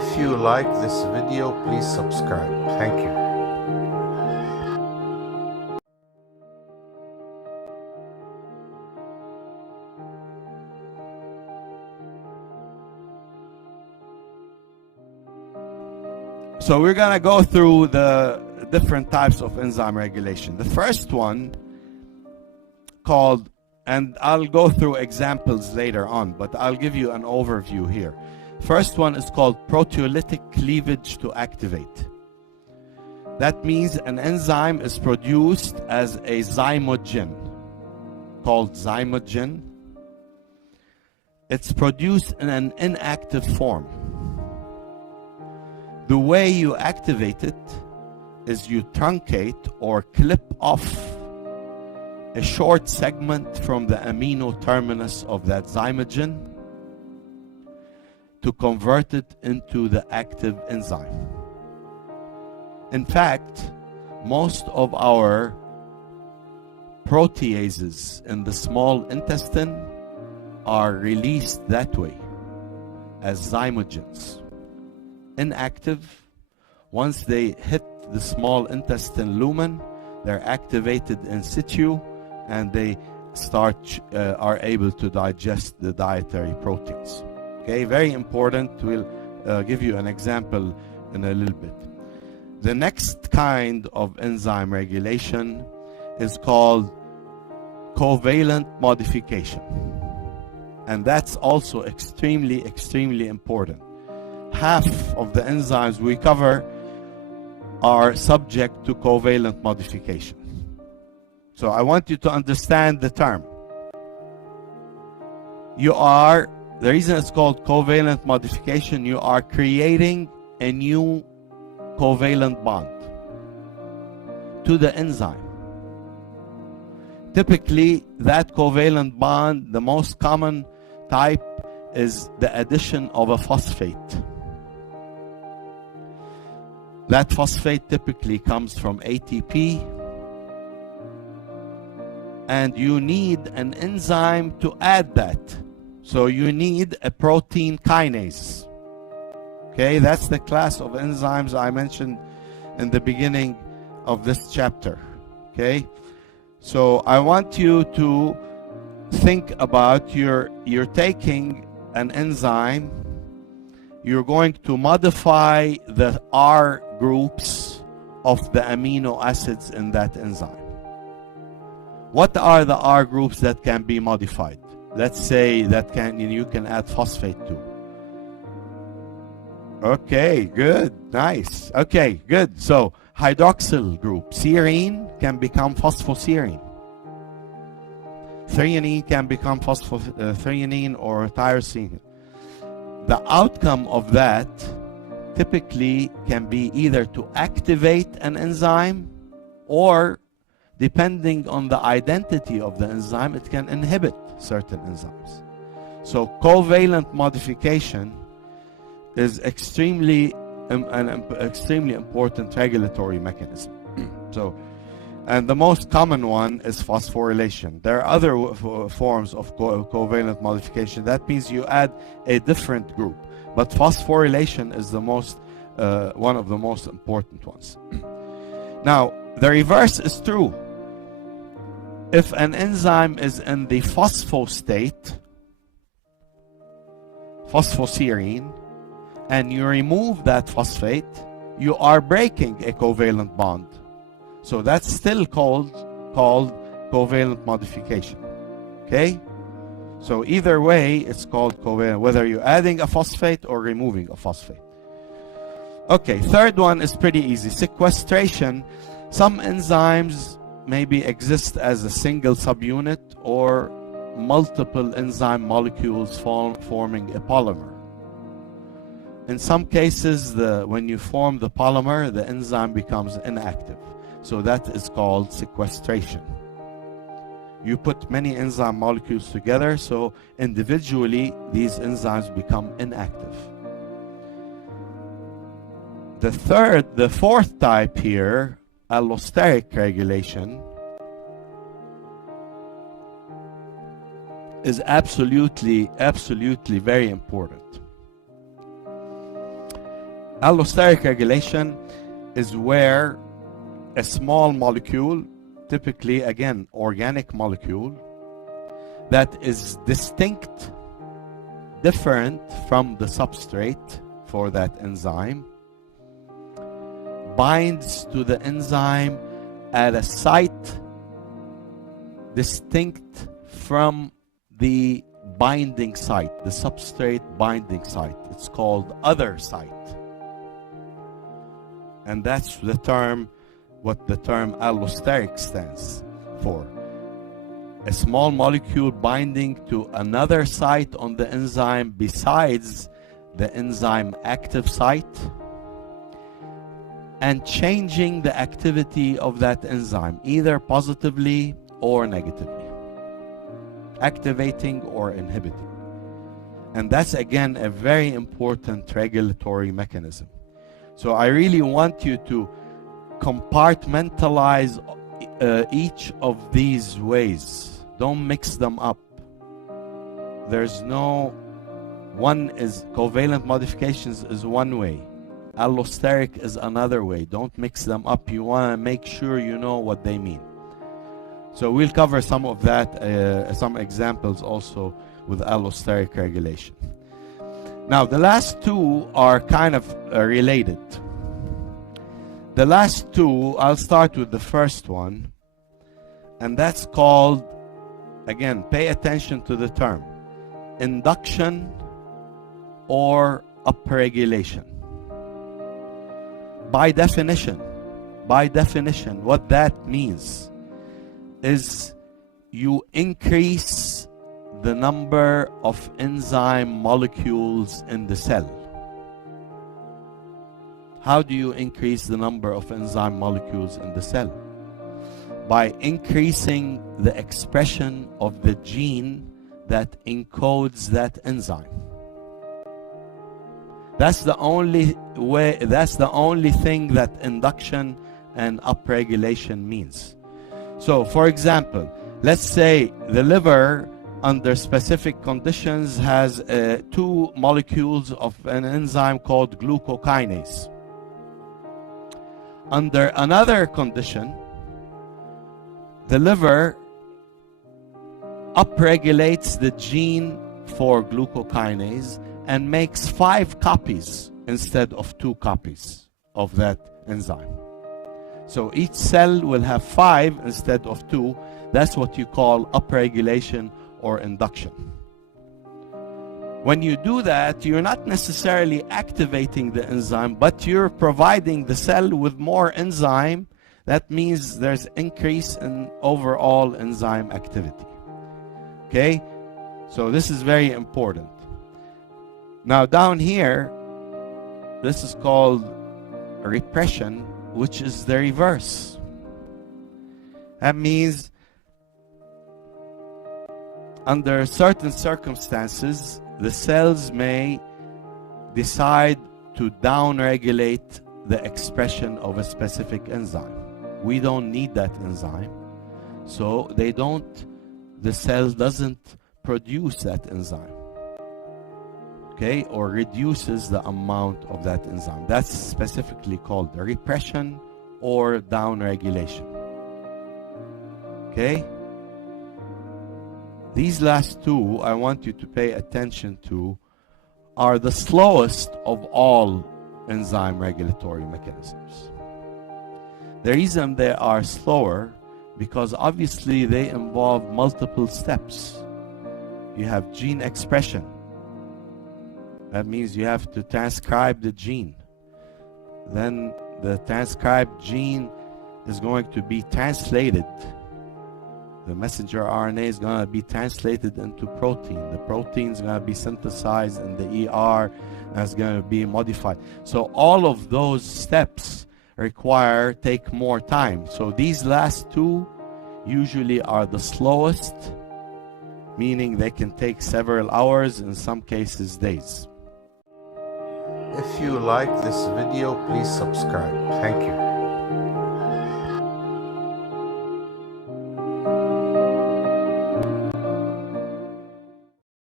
If you like this video, please subscribe. Thank you. So we're going to go through the different types of enzyme regulation. The first one called, and I'll go through examples later on, but I'll give you an overview here. First one is called proteolytic cleavage to activate. That means an enzyme is produced as a zymogen, called zymogen. It's produced in an inactive form. The way you activate it is you truncate or clip off a short segment from the amino terminus of that zymogen to convert it into the active enzyme. In fact, most of our proteases in the small intestine are released that way as zymogens. Inactive. Once they hit the small intestine lumen, they're activated in situ and they are able to digest the dietary proteins. Okay, very important. We'll give you an example in a little bit. The next kind of enzyme regulation is called covalent modification, and that's also extremely important. Half of the enzymes we cover are subject to covalent modification. So I want you to understand the term. The reason it's called covalent modification, you are creating a new covalent bond to the enzyme. Typically, that covalent bond, the most common type, is the addition of a phosphate. That phosphate typically comes from ATP, and you need an enzyme to add that. So you need a protein kinase. Okay, that's the class of enzymes I mentioned in the beginning of this chapter. Okay, so I want you to think about you're taking an enzyme, you're going to modify the R groups of the amino acids in that enzyme. What are the R groups that can be modified? Let's say that you can add phosphate to. Okay, good, nice. Okay, good. So hydroxyl group, serine can become phosphoserine. Threonine can become threonine or tyrosine. The outcome of that typically can be either to activate an enzyme, or depending on the identity of the enzyme, it can inhibit certain enzymes. So covalent modification is an extremely important regulatory mechanism. And the most common one is phosphorylation. There are other forms of covalent modification. That means you add a different group. But phosphorylation is the one of the most important ones. Now, the reverse is true. If an enzyme is in the phosphostate, phosphoserine, and you remove that phosphate, you are breaking a covalent bond. So that's still called covalent modification. Okay? So either way, it's called covalent, whether you're adding a phosphate or removing a phosphate. Okay, third one is pretty easy. Sequestration. Some enzymes maybe exist as a single subunit or multiple enzyme molecules forming a polymer. In some cases, when you form the polymer, the enzyme becomes inactive. So that is called sequestration. You put many enzyme molecules together, so individually these enzymes become inactive. The fourth type here, allosteric regulation, is absolutely very important. Allosteric regulation is where a small molecule, typically again organic molecule, that is distinct, different from the substrate for that enzyme, binds to the enzyme at a site distinct from the binding site, the substrate binding site. It's called other site. And that's the term, what the term allosteric stands for. A small molecule binding to another site on the enzyme besides the enzyme active site, and changing the activity of that enzyme, either positively or negatively, activating or inhibiting. And that's again a very important regulatory mechanism. So I really want you to compartmentalize each of these ways. Don't mix them up. There's no one. Is covalent modifications is one way, allosteric is another way. Don't mix them up. You want to make sure you know what they mean. So we'll cover some of that, some examples also with allosteric regulation. Now the last two are kind of related. The last two, I'll start with the first one, and that's called, again, pay attention to the term, induction or upregulation. By definition, what that means is you increase the number of enzyme molecules in the cell. How do you increase the number of enzyme molecules in the cell? By increasing the expression of the gene that encodes that enzyme. That's the only way, that's the only thing that induction and upregulation means. So, for example, let's say the liver under specific conditions has 2 molecules of an enzyme called glucokinase. Under another condition, the liver upregulates the gene for glucokinase and makes 5 copies instead of 2 copies of that enzyme. So each cell will have 5 instead of 2. That's what you call upregulation or induction. When you do that, you're not necessarily activating the enzyme, but you're providing the cell with more enzyme. That means there's increase in overall enzyme activity. Okay? So this is very important. Now down here, this is called repression, which is the reverse. That means under certain circumstances, the cells may decide to downregulate the expression of a specific enzyme. We don't need that enzyme, so the cell doesn't produce that enzyme, okay, or reduces the amount of that enzyme. That's specifically called repression or downregulation. Okay? These last two I want you to pay attention to are the slowest of all enzyme regulatory mechanisms. The reason they are slower, because obviously they involve multiple steps. You have gene expression. That means you have to transcribe the gene. Then the transcribed gene is going to be translated. The messenger RNA is going to be translated into protein. The protein is going to be synthesized in the ER and it's going to be modified. So all of those steps take more time. So these last two usually are the slowest, meaning they can take several hours, in some cases days. If you like this video, please subscribe. Thank you.